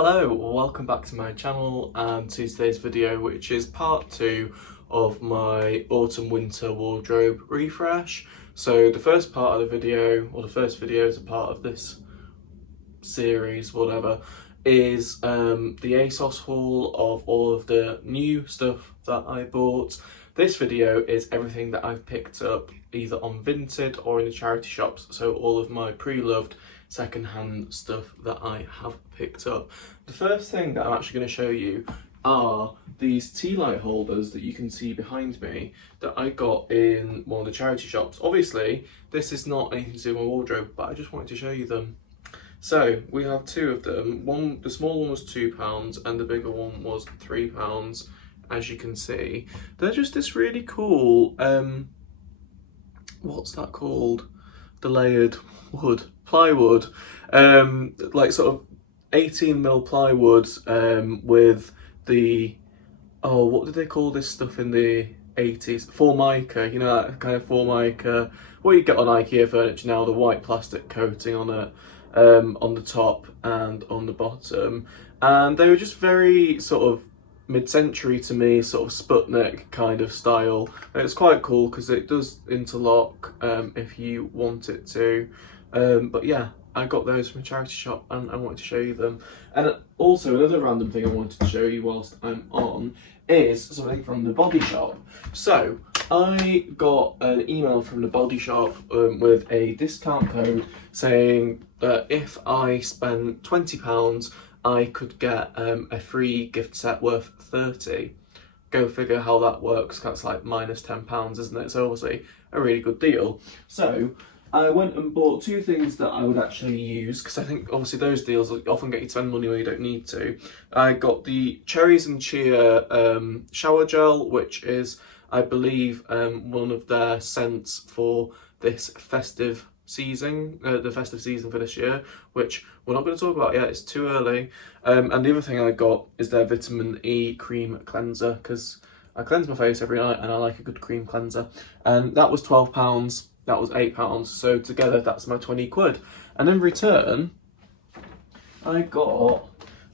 Hello, welcome back to my channel and to today's video, which is part 2 of my autumn winter wardrobe refresh. So the first part of the video, or the first video as a part of this series, whatever, is the ASOS haul of all of the new stuff that I bought. This video is everything that I've picked up either on Vinted or in the charity shops, so all of my pre-loved second-hand stuff that I have picked up. The first thing that I'm actually going to show you are these tea light holders that you can see behind me that I got in one of the charity shops. Obviously, this is not anything to do with my wardrobe, but I just wanted to show you them. So we have two of them. The small one was £2 and the bigger one was £3. As you can see, they're just this really cool, what's that called? The layered wood, plywood, like sort of 18mm plywood with the, oh, what did they call this stuff in the 80s? Formica, you know, that kind of Formica, what you get on IKEA furniture now, the white plastic coating on it, on the top and on the bottom. And they were just very sort of mid-century to me, sort of Sputnik kind of style. And it's quite cool because it does interlock if you want it to. But yeah, I got those from a charity shop and I wanted to show you them. And also another random thing I wanted to show you whilst I'm on is something from the Body Shop. So I got an email from the Body Shop with a discount code saying that if I spend £20 I could get a free gift set worth 30. Go figure how that works, that's like minus £10, isn't it? So obviously a really good deal. So I went and bought two things that I would actually use, because I think obviously those deals often get you to spend money where you don't need to. I got the Cherries and Cheer shower gel, which is, I believe, one of their scents for this festive season, the festive season for this year, which we're not going to talk about yet, it's too early. And the other thing I got is their vitamin E cream cleanser, because I cleanse my face every night and I like a good cream cleanser. And that was £12, that was £8, so together that's my 20 quid. And in return, I got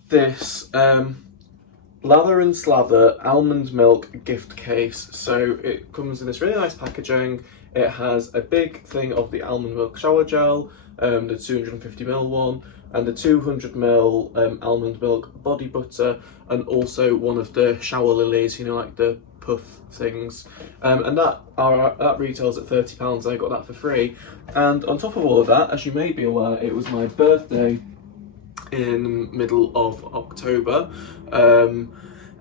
this Lather and Slather almond milk gift case. So it comes in this really nice packaging. It has a big thing of the almond milk shower gel, the 250ml one, and the 200ml almond milk body butter, and also one of the shower lilies, you know, like the puff things. And that retails at £30. I got that for free. And on top of all of that, as you may be aware, it was my birthday in the middle of October.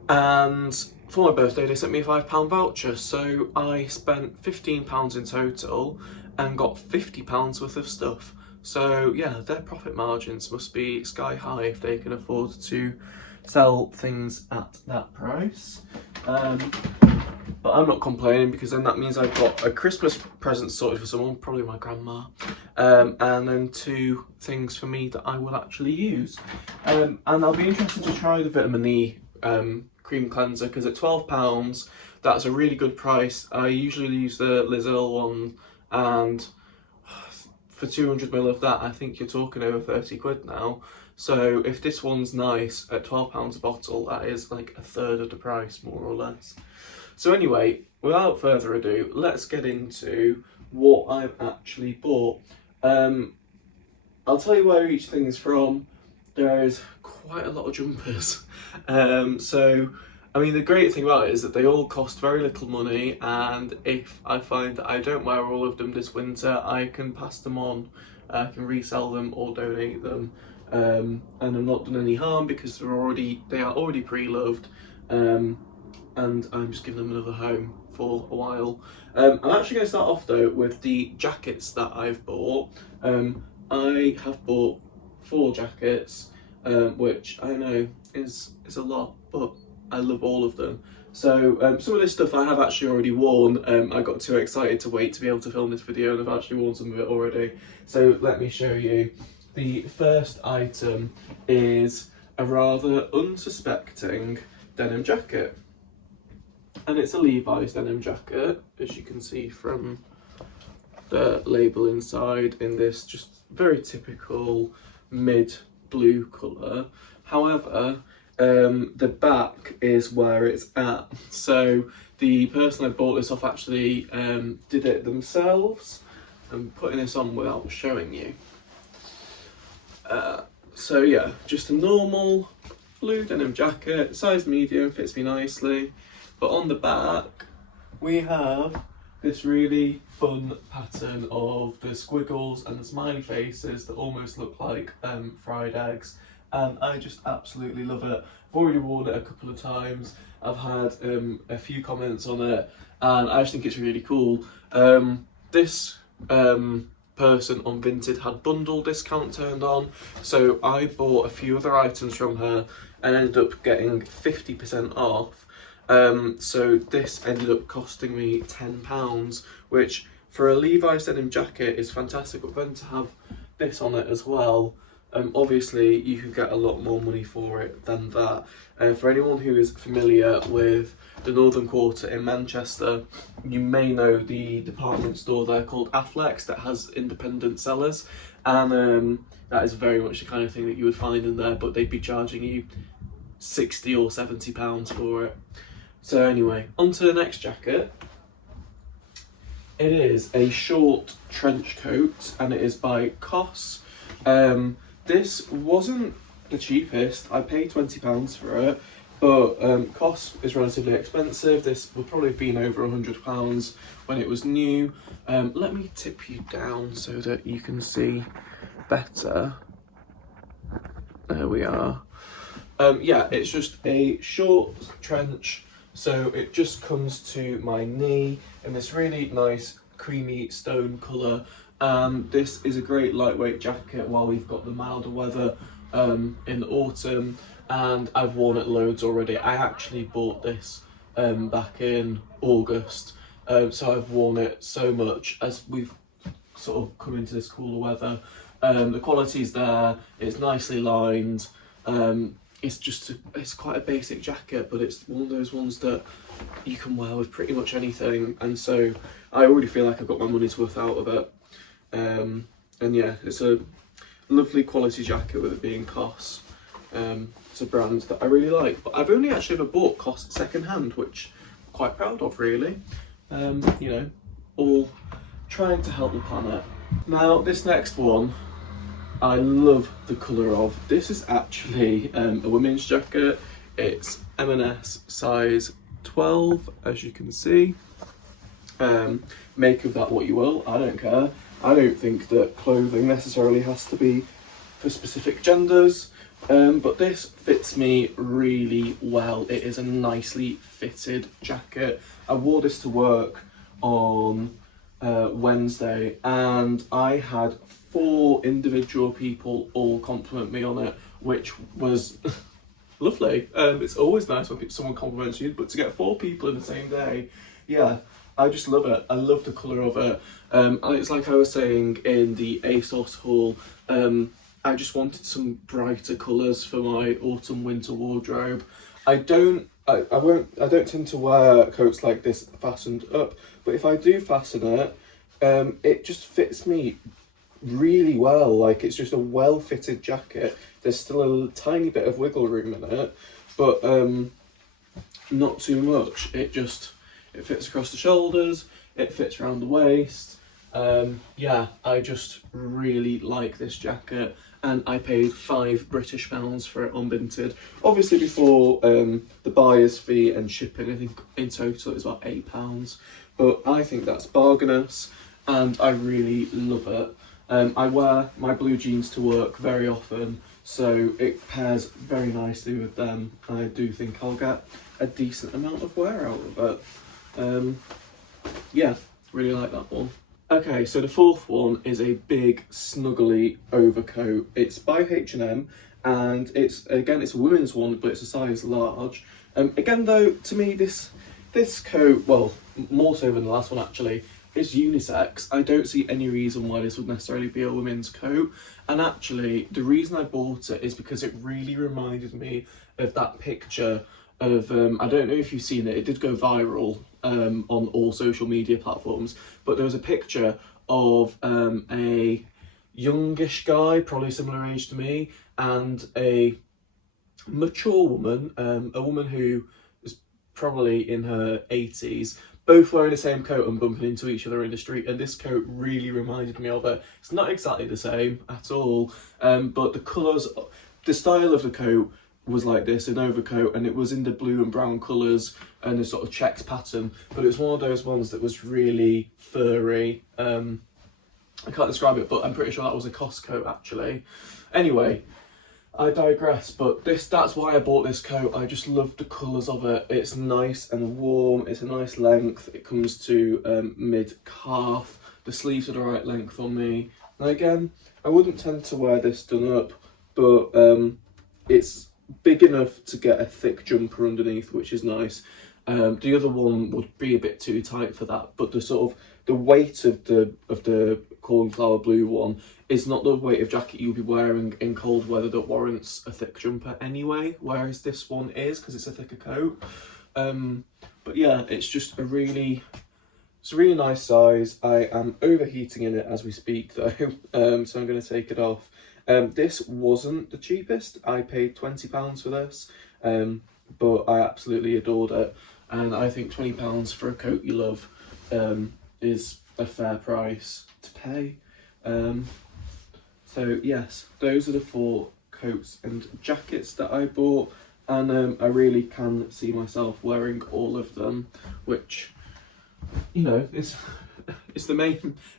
And for my birthday they sent me a £5 voucher, so I spent £15 in total and got £50 worth of stuff. So yeah, their profit margins must be sky high if they can afford to sell things at that price. But I'm not complaining, because then that means I've got a Christmas present sorted for someone, probably my grandma, and then two things for me that I will actually use. And I'll be interested to try the vitamin E cream cleanser, because at £12 that's a really good price. I usually use the Lizelle one, and for 200ml of that I think you're talking over 30 quid now. So if this one's nice at £12 a bottle, that is like a third of the price, more or less. So anyway, without further ado, let's get into what I've actually bought. I'll tell you where each thing is from. There is quite a lot of jumpers. So, I mean, the great thing about it is that they all cost very little money, and if I find that I don't wear all of them this winter, I can pass them on. I can resell them or donate them. And I'm not done any harm because they are already pre-loved. And I'm just giving them another home for a while. I'm actually going to start off though with the jackets that I've bought. I have bought 4 jackets, which I know is a lot, but I love all of them. So some of this stuff I have actually already worn. I got too excited to wait to be able to film this video, and I've actually worn some of it already. So let me show you. The first item is a rather unsuspecting denim jacket. And it's a Levi's denim jacket, as you can see from the label inside, in this just very typical mid blue colour. However, the back is where it's at. So the person I bought this off actually did it themselves. I'm putting this on without showing you. So yeah, just a normal blue denim jacket, size medium, fits me nicely. But on the back, we have this really fun pattern of the squiggles and the smiley faces that almost look like fried eggs. And I just absolutely love it. I've already worn it a couple of times. I've had a few comments on it, and I just think it's really cool. This person on Vinted had bundle discount turned on, so I bought a few other items from her and ended up getting 50% off. So this ended up costing me £10, which for a Levi's denim jacket is fantastic, but then to have this on it as well, obviously you could get a lot more money for it than that. For anyone who is familiar with the Northern Quarter in Manchester, you may know the department store there called Affleck's that has independent sellers, and that is very much the kind of thing that you would find in there, but they'd be charging you £60 or £70 for it. So anyway, on to the next jacket. It is a short trench coat and it is by COS. This wasn't the cheapest. I paid £20 for it, but COS is relatively expensive. This would probably have been over £100 when it was new. Let me tip you down so that you can see better. There we are. Yeah, it's just a short trench, so it just comes to my knee in this really nice creamy stone colour. This is a great lightweight jacket while we've got the milder weather in the autumn, and I've worn it loads already. I actually bought this back in August, so I've worn it so much as we've sort of come into this cooler weather. The quality's there, it's nicely lined. It's quite a basic jacket, but it's one of those ones that you can wear with pretty much anything, and so I already feel like I've got my money's worth out of it. And yeah, it's a lovely quality jacket with it being COS. It's a brand that I really like, but I've only actually ever bought COS second hand, which I'm quite proud of, really. You know, all trying to help the planet. Now, this next one, I love the colour of. This is actually a women's jacket. It's M&S size 12, as you can see. Make of that what you will, I don't care. I don't think that clothing necessarily has to be for specific genders, but this fits me really well. It is a nicely fitted jacket. I wore this to work on Wednesday, and I had 4 individual people all compliment me on it, which was lovely. It's always nice when someone compliments you, but to get 4 people in the same day, yeah, I just love it. I love the colour of it. And it's like I was saying in the ASOS haul, I just wanted some brighter colours for my autumn winter wardrobe. I don't tend to wear coats like this fastened up, but if I do fasten it, it just fits me really well. Like, it's just a well fitted jacket. There's still a tiny bit of wiggle room in it, but not too much. It fits across the shoulders, it fits around the waist. Yeah, I just really like this jacket, and I paid £5 for it on Vinted. Obviously before the buyer's fee and shipping, I think in total it's about £8. But I think that's bargainous, and I really love it. I wear my blue jeans to work very often, so it pairs very nicely with them. I do think I'll get a decent amount of wear out of it. Yeah, really like that one. Okay, so the fourth one is a big snuggly overcoat. It's by H&M, and it's a women's one, but it's a size large. Again though, to me this coat, well, more so than the last one actually, is unisex. I don't see any reason why this would necessarily be a women's coat, and actually the reason I bought it is because it really reminded me of that picture of, I don't know if you've seen it, it did go viral on all social media platforms, but there was a picture of a youngish guy, probably similar age to me, and a mature woman, a woman who is probably in her 80s, both wearing the same coat and bumping into each other in the street, and this coat really reminded me of her. It's not exactly the same at all, but the colours, the style of the coat was like this, an overcoat, and it was in the blue and brown colours and a sort of checked pattern, but it was one of those ones that was really furry. I can't describe it, but I'm pretty sure that was a Costco actually. Anyway, I digress, but that's why I bought this coat. I just love the colours of it. It's nice and warm, it's a nice length, it comes to mid-calf, the sleeves are the right length on me. And again, I wouldn't tend to wear this done up, but it's big enough to get a thick jumper underneath, which is nice. The other one would be a bit too tight for that, but the sort of the weight of the cornflower blue one is not the weight of jacket you'll be wearing in cold weather that warrants a thick jumper anyway, whereas this one is, because it's a thicker coat. But yeah, it's just a really nice size. I am overheating in it as we speak though, so I'm going to take it off. This wasn't the cheapest. I paid £20 for this, but I absolutely adored it, and I think £20 for a coat you love is a fair price to pay. So yes, those are the 4 coats and jackets that I bought, and I really can see myself wearing all of them, which, you know, it's the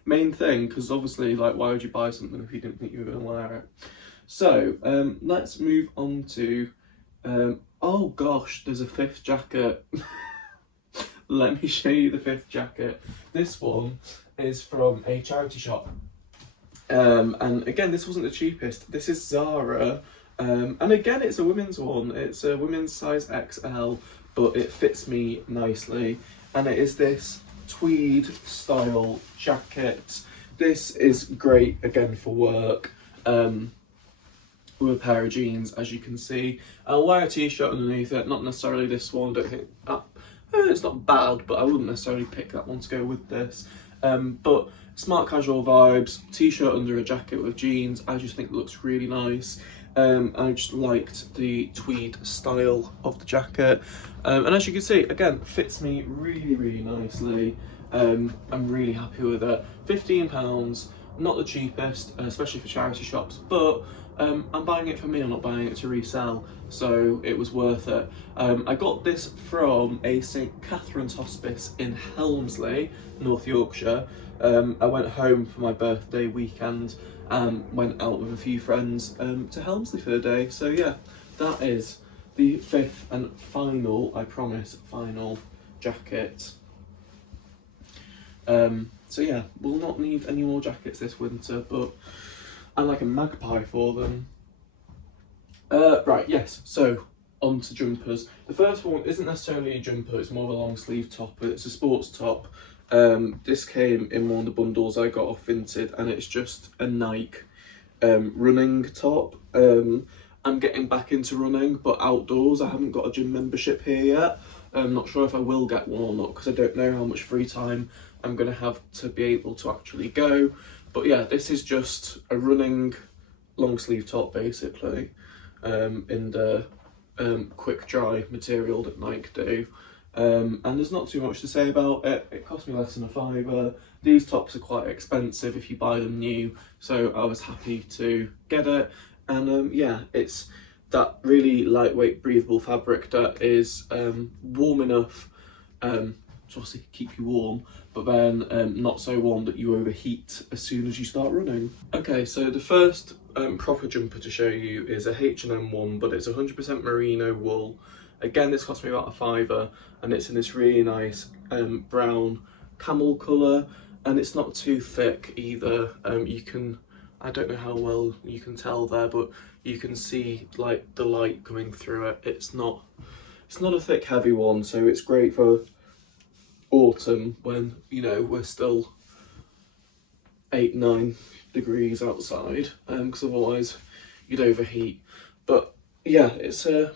main thing, because obviously, like, why would you buy something if you didn't think you were going to wear it? So let's move on to oh gosh, there's a 5th jacket. Let me show you the 5th jacket. This one is from a charity shop, and again, this wasn't the cheapest. This is Zara, and again, it's a women's one. It's a women's size XL, but it fits me nicely, and it is this tweed style jacket. This is great again for work, with a pair of jeans, as you can see. I'll wear a t-shirt underneath it, not necessarily this one. Don't think it's not bad, but I wouldn't necessarily pick that one to go with this. But smart casual vibes, t-shirt under a jacket with jeans, I just think it looks really nice. I just liked the tweed style of the jacket, and as you can see, again, fits me really nicely. I'm really happy with it. £15, not the cheapest, especially for charity shops, but I'm buying it for me, I'm not buying it to resell, so it was worth it. I got this from a St Catherine's hospice in Helmsley, North Yorkshire. I went home for my birthday weekend and went out with a few friends to Helmsley for the day. So yeah, that is the 5th and final, I promise, final jacket. So yeah, we'll not need any more jackets this winter, but I'm like a magpie for them. Right, yes, so on to jumpers. The first one isn't necessarily a jumper, it's more of a long sleeve top, but it's a sports top. This came in one of the bundles I got off Vinted, and it's just a Nike running top. I'm getting back into running, but outdoors. I haven't got a gym membership here yet. I'm not sure if I will get one or not, because I don't know how much free time I'm going to have to be able to actually go. But yeah, this is just a running long sleeve top basically, in the quick dry material that Nike do. And there's not too much to say about it. It cost me less than £5. These tops are quite expensive if you buy them new, so I was happy to get it. And yeah, it's that really lightweight, breathable fabric that is warm enough to obviously keep you warm, but then not so warm that you overheat as soon as you start running. Okay, so the first proper jumper to show you is a H&M one, but it's 100% merino wool. Again, this cost me about £5, and it's in this really nice brown camel colour, and it's not too thick either. You can, I don't know how well you can tell there, but you can see like the light coming through it. It's not a thick, heavy one, so it's great for autumn when, you know, we're still 8-9 degrees outside, because otherwise you'd overheat. But yeah, it's a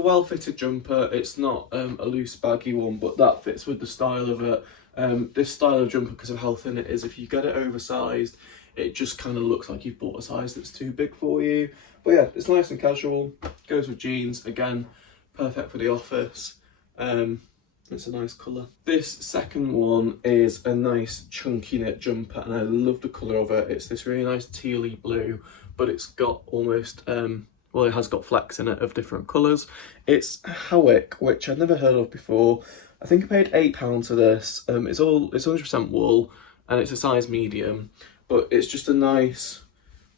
well-fitted jumper. It's not a loose baggy one, but that fits with the style of it. This style of jumper, because of how thin it is, if you get it oversized, it just kind of looks like you've bought a size that's too big for you. But yeah, it's nice and casual, goes with jeans, again, perfect for the office. It's a nice colour. This second one is a nice chunky knit jumper, and I love the colour of it. It's this really nice tealy blue, but it's got almost, well, it has got flecks in it of different colours. It's a Howick, which I'd never heard of before. I think I paid £8 for this. It's 100% wool, and it's a size medium, but it's just a nice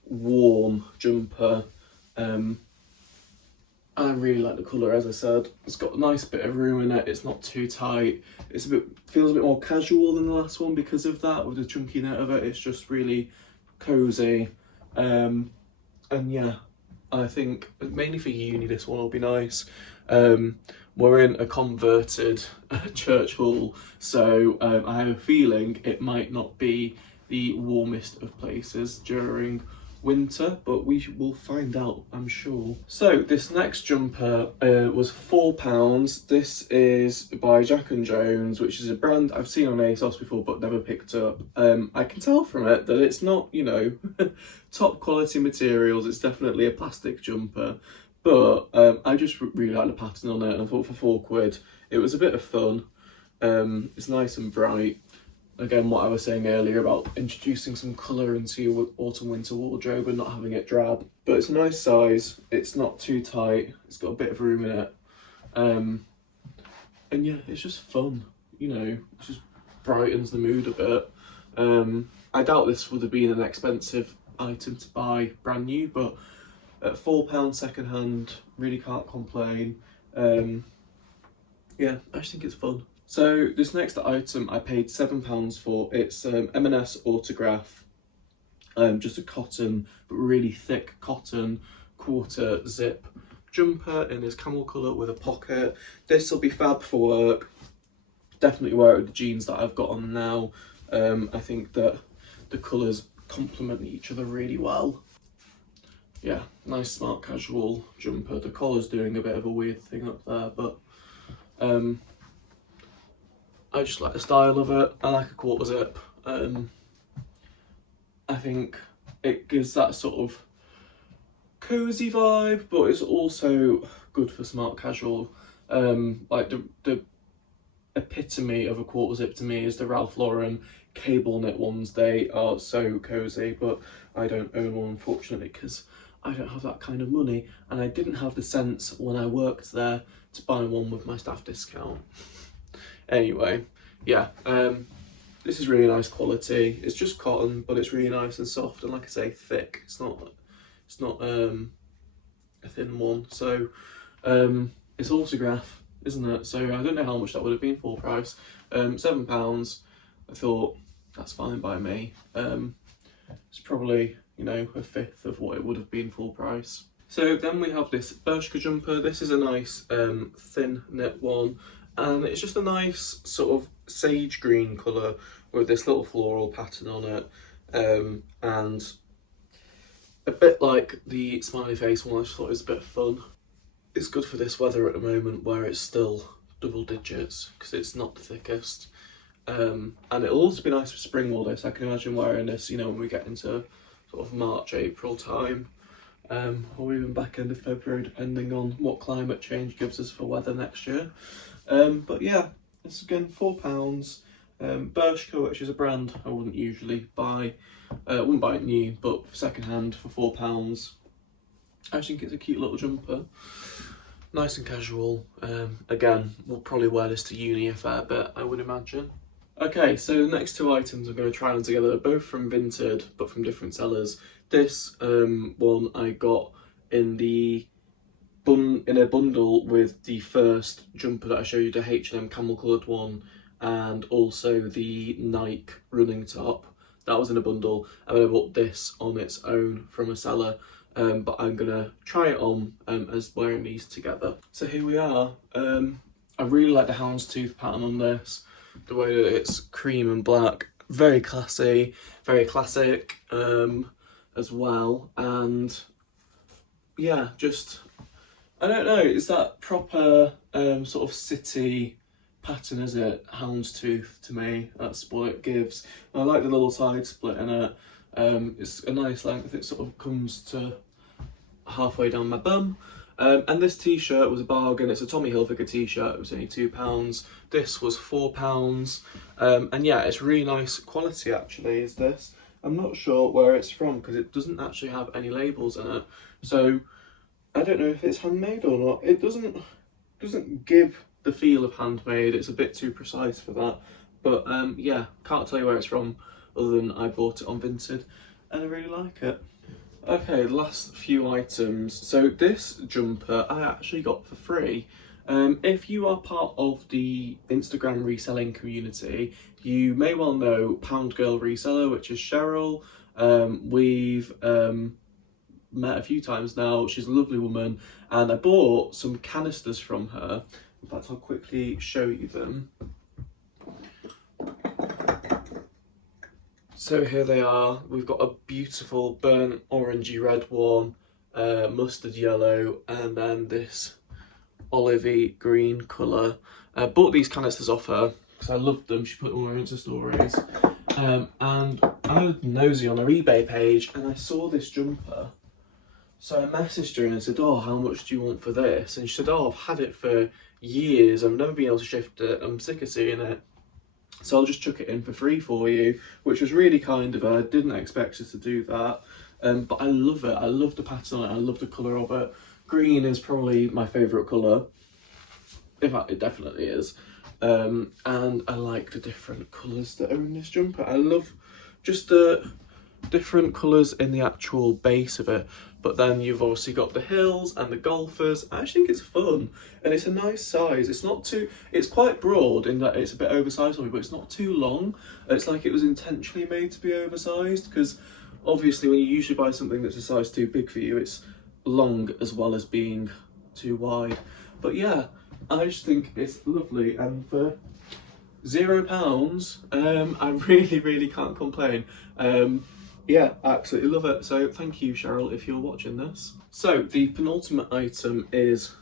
warm jumper. I really like the colour, as I said. It's got a nice bit of room in it, it's not too tight. Feels a bit more casual than the last one because of that, with the chunky knit of it. It's just really cosy. And yeah, I think mainly for uni this one will be nice. We're in a converted church hall, so I have a feeling it might not be the warmest of places during winter, but we will find out, I'm sure. So this next jumper was £4. This is by Jack and Jones, which is a brand I've seen on ASOS before but never picked up. I can tell from it that it's not, you know, top quality materials. It's definitely a plastic jumper, but I just really like the pattern on it, and I thought for £4 it was a bit of fun. It's nice and bright. Again, what I was saying earlier about introducing some colour into your autumn winter wardrobe and not having it drab. But it's a nice size, it's not too tight, it's got a bit of room in it. And yeah, it's just fun, you know, it just brightens the mood a bit. I doubt this would have been an expensive item to buy brand new, but at £4 second hand, really can't complain. Yeah, I just think it's fun. So this next item I paid £7 for. It's M&S Autograph, just a cotton, but really thick cotton quarter zip jumper in this camel colour with a pocket. This will be fab for work. Definitely wear it with the jeans that I've got on now. I think that the colours complement each other really well. Yeah, nice smart casual jumper. The collar's doing a bit of a weird thing up there, but I just like the style of it. I like a quarter zip. I think it gives that sort of cozy vibe, but it's also good for smart casual. Like the epitome of a quarter zip to me is the Ralph Lauren cable knit ones. They are so cozy, but I don't own one, unfortunately, because I don't have that kind of money, and I didn't have the sense when I worked there to buy one with my staff discount. Anyway, yeah, this is really nice quality. It's just cotton, but it's really nice and soft, and like I say, thick. It's not a thin one. So it's autograph, isn't it? So I don't know how much that would have been full price. £7. I thought that's fine by me. It's probably, you know, a fifth of what it would have been full price. So then we have this Bershka jumper. This is a nice thin knit one, and it's just a nice sort of sage green colour with this little floral pattern on it, and a bit like the smiley face one. I just thought it was a bit of fun. It's good for this weather at the moment where it's still double digits because it's not the thickest, and it'll also be nice for spring weather, so I can imagine wearing this, you know, when we get into sort of March, April time, or even back end of February, depending on what climate change gives us for weather next year. But yeah, it's again £4. Bershka, which is a brand I wouldn't usually buy. I wouldn't buy it new, but second hand for £4. I just think it's a cute little jumper. Nice and casual. Again, we'll probably wear this to uni a fair bit, I would imagine. Okay, so the next two items I'm going to try on together. They're both from Vinted, but from different sellers. This one I got in a bundle with the first jumper that I showed you, the H&M camel coloured one, and also the Nike running top. That was in a bundle, and then I bought this on its own from a seller. But I'm gonna try it on as wearing these together. So here we are. I really like the houndstooth pattern on this. The way that it's cream and black, very classy, very classic as well. And yeah, just, I don't know, it's that proper sort of city pattern, is it? Houndstooth to me, that's what it gives. And I like the little side split in it. It's a nice length. It sort of comes to halfway down my bum. And this t-shirt was a bargain. It's a Tommy Hilfiger t-shirt. It was only £2. This was £4. And yeah, it's really nice quality actually, is this. I'm not sure where it's from because it doesn't actually have any labels in it. So I don't know if it's handmade or not. It doesn't give the feel of handmade. It's a bit too precise for that. But yeah, can't tell you where it's from other than I bought it on Vinted and I really like it. Okay, last few items. So this jumper I actually got for free. If you are part of the Instagram reselling community, you may well know Pound Girl Reseller, which is Cheryl. We've met a few times now. She's a lovely woman, and I bought some canisters from her. In fact, I'll quickly show you them. So here they are. We've got a beautiful burnt orangey red one, mustard yellow, and then this olivey green colour. I bought these canisters off her because I loved them. She put them on her Insta stories. And I was nosy on her eBay page and I saw this jumper. So I messaged her and I said, oh, how much do you want for this? And she said, oh, I've had it for years. I've never been able to shift it. I'm sick of seeing it. So I'll just chuck it in for free for you, which was really kind of her. I didn't expect her to do that. But I love it. I love the pattern on it. I love the colour of it. Green is probably my favourite colour. In fact, it definitely is. And I like the different colours that are in this jumper. I love just the different colours in the actual base of it. But then you've obviously got the hills and the golfers. I actually think it's fun and it's a nice size. It's not too, it's quite broad in that it's a bit oversized on me, but it's not too long. It's like it was intentionally made to be oversized because obviously when you usually buy something that's a size too big for you, it's long as well as being too wide. But yeah, I just think it's lovely, and for £0, I really can't complain. Yeah, I absolutely love it. So thank you, Cheryl, if you're watching this. So the penultimate item is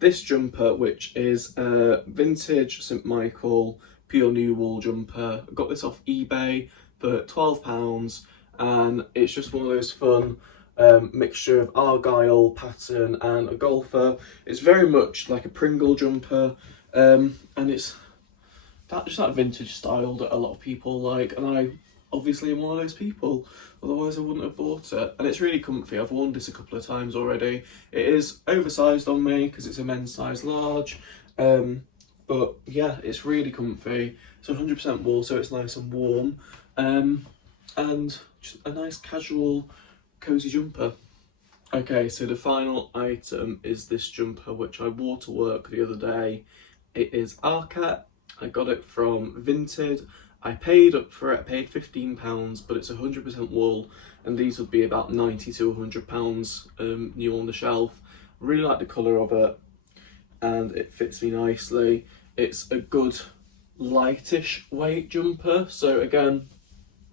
this jumper, which is a vintage St Michael pure new wool jumper. I got this off eBay for £12, and it's just one of those fun mixture of argyle pattern and a golfer. It's very much like a Pringle jumper, and it's just that vintage style that a lot of people like, and I obviously am one of those people, otherwise I wouldn't have bought it. And it's really comfy. I've worn this a couple of times already. It is oversized on me because it's a men's size large, but yeah, it's really comfy. It's 100% wool, so it's nice and warm, and just a nice casual cozy jumper. Okay, so the final item is this jumper, which I wore to work the other day. It is Arcat. I got it from Vinted. I paid up for it, I paid £15, but it's 100% wool, and these would be about £90 to £100 new on the shelf. Really like the colour of it, and it fits me nicely. It's a good lightish weight jumper, so again,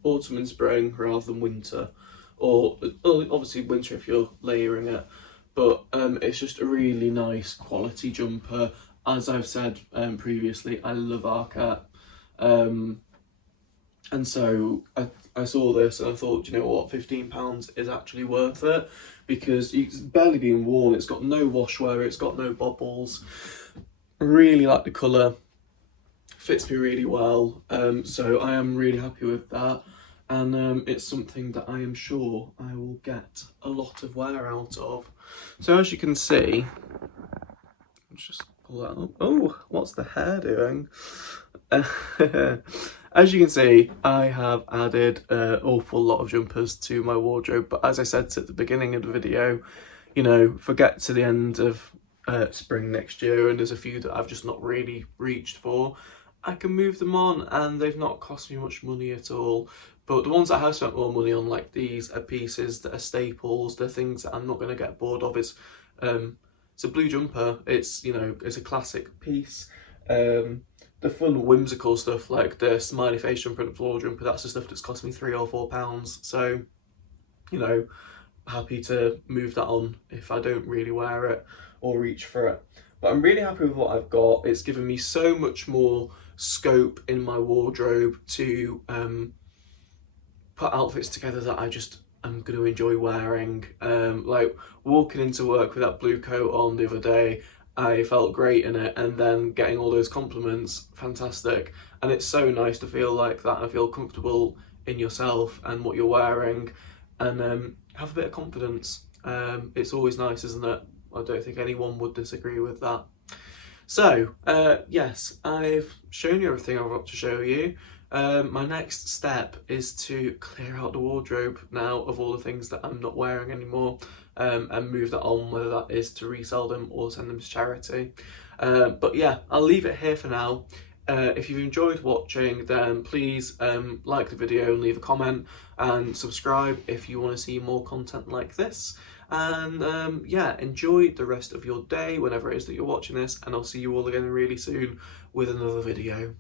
autumn and spring rather than winter, or obviously winter if you're layering it, but it's just a really nice quality jumper. As I've said previously, I love Arcat. And so I saw this and I thought, you know what, £15 is actually worth it, because it's barely being worn, it's got no washwear, it's got no bobbles. I really like the colour, fits me really well, so I am really happy with that, and it's something that I am sure I will get a lot of wear out of. So as you can see, let's just pull that up. Oh, what's the hair doing? As you can see, I have added an awful lot of jumpers to my wardrobe, but as I said at the beginning of the video, you know, forget to the end of spring next year and there's a few that I've just not really reached for. I can move them on and they've not cost me much money at all. But the ones I have spent more money on, like these, are pieces that are staples, they're things that I'm not going to get bored of. It's a blue jumper, it's, you know, it's a classic piece. The fun whimsical stuff like the smiley face jumper and floor jumper, that's the stuff that's cost me £3 or £4. So, you know, happy to move that on if I don't really wear it or reach for it. But I'm really happy with what I've got. It's given me so much more scope in my wardrobe to put outfits together that I just I'm going to enjoy wearing. Like walking into work with that blue coat on the other day, I felt great in it, and then getting all those compliments, fantastic. And it's so nice to feel like that and feel comfortable in yourself and what you're wearing, and have a bit of confidence. It's always nice, isn't it? I don't think anyone would disagree with that. So, yes, I've shown you everything I've got to show you. My next step is to clear out the wardrobe now of all the things that I'm not wearing anymore, and move that on, whether that is to resell them or send them to charity. But yeah, I'll leave it here for now. If you've enjoyed watching, then please like the video and leave a comment, and subscribe if you want to see more content like this. And yeah, enjoy the rest of your day whenever it is that you're watching this, and I'll see you all again really soon with another video.